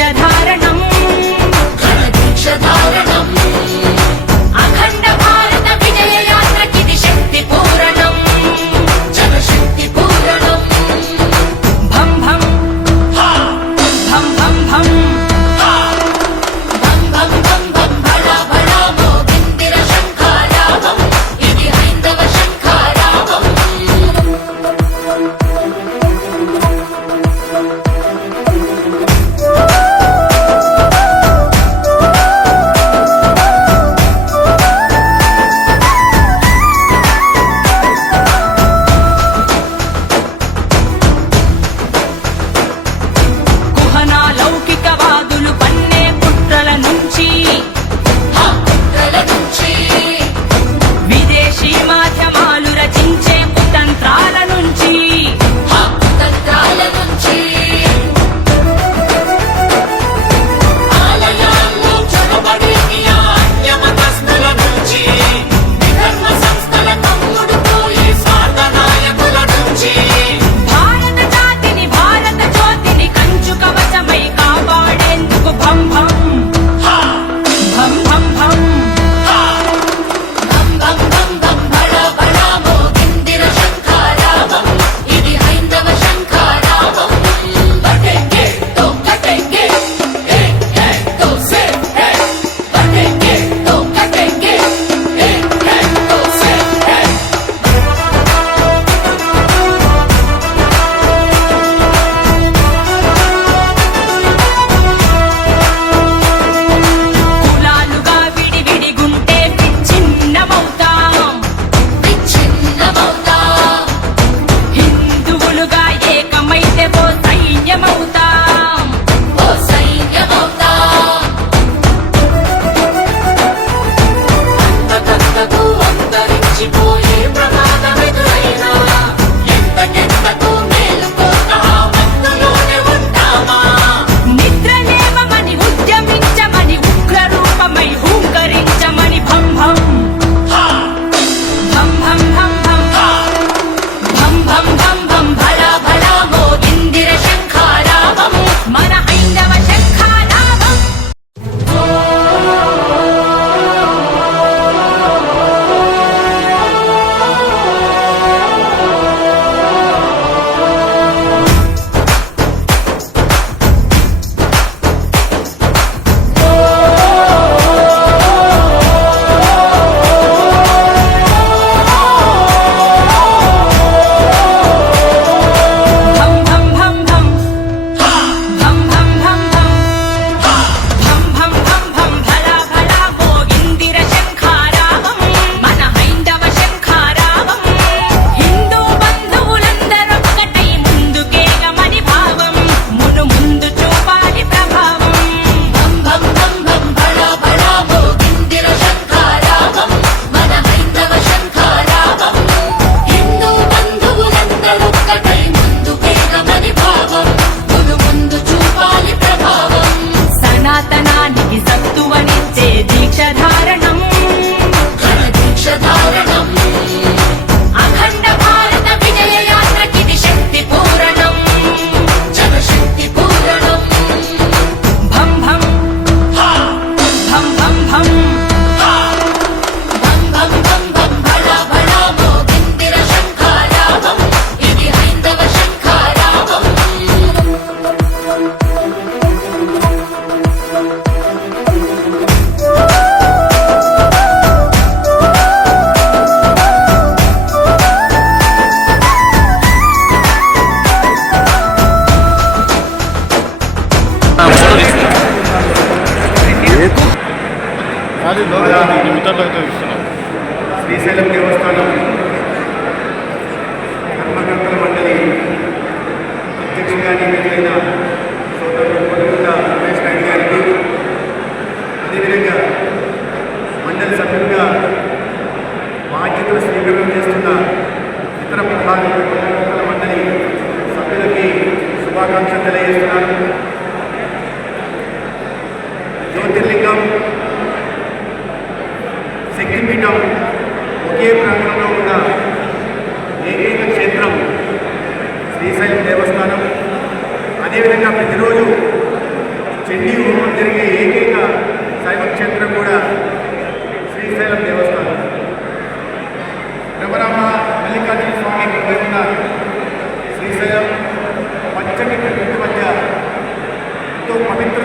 And hi. శక్తిపీఠం ఒకే ప్రాంతంలో ఉన్న ఏకైక క్షేత్రం శ్రీశైలం దేవస్థానం. అదేవిధంగా ప్రతిరోజు చెండీ హోమం జరిగే ఏకైక శైవ క్షేత్రం కూడా శ్రీశైలం దేవస్థానం. రమరామ మల్లికార్జున స్వామి ఉన్న శ్రీశైలం పచ్చటి ప్రకృతి మధ్య ఎంతో పవిత్ర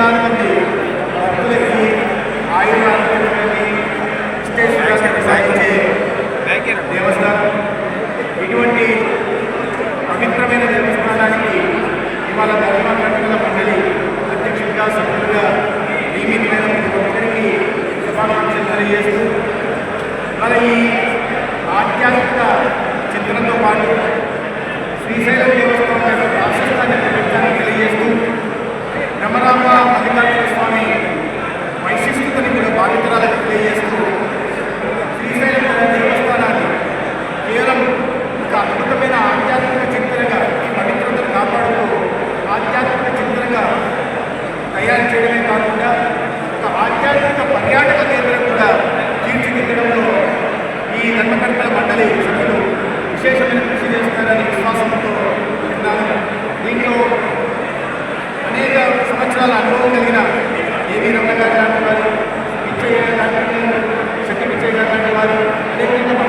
వేలాది మంది భక్తులకి ఆయన కార్యకర్తల మండలి సభ్యులు విశేషమైన కృషి చేస్తారని విశ్వాసంతో ఉన్నాను దీంట్లో అనేక సంవత్సరాల అనుభవం కలిగిన ఏవి రమణ గారు లాంటి వారు విజయ లాంటి వారు శక్తి విజయ గారు లాంటి వారు అదేవిధంగా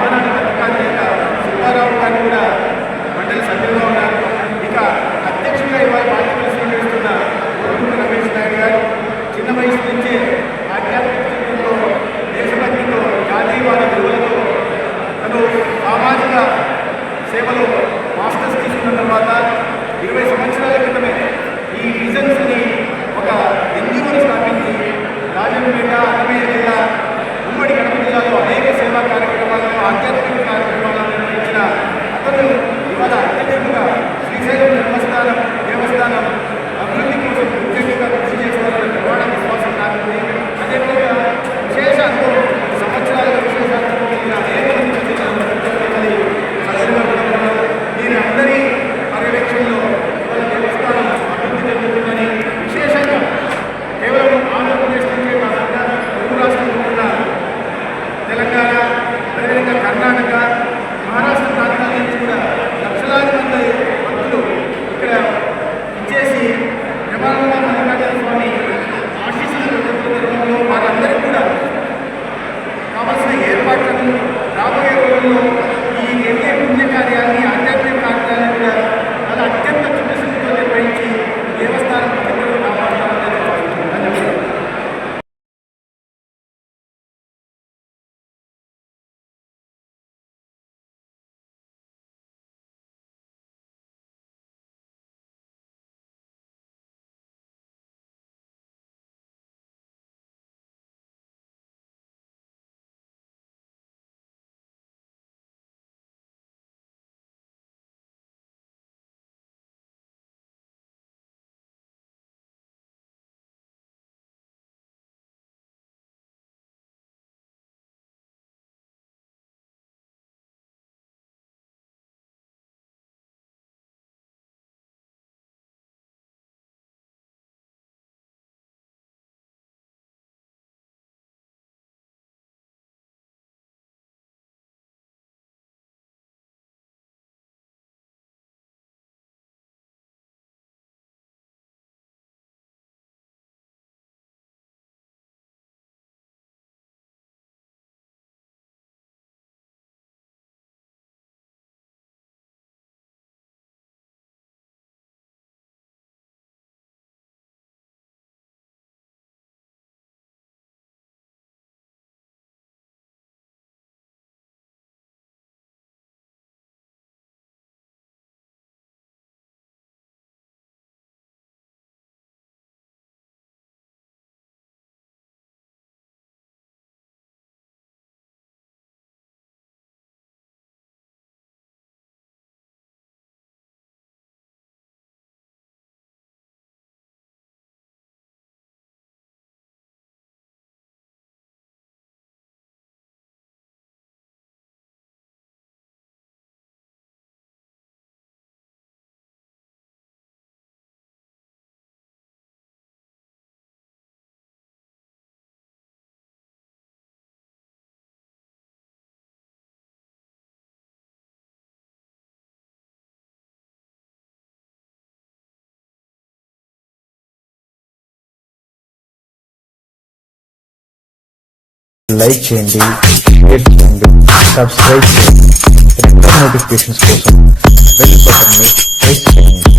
లైక్ చేయండి షేర్ చేయండి సబ్స్క్రైబ్ చేయండి. నోటిఫికేషన్స్ కోసం బెల్ బటన్ని ప్రెస్ చేయండి.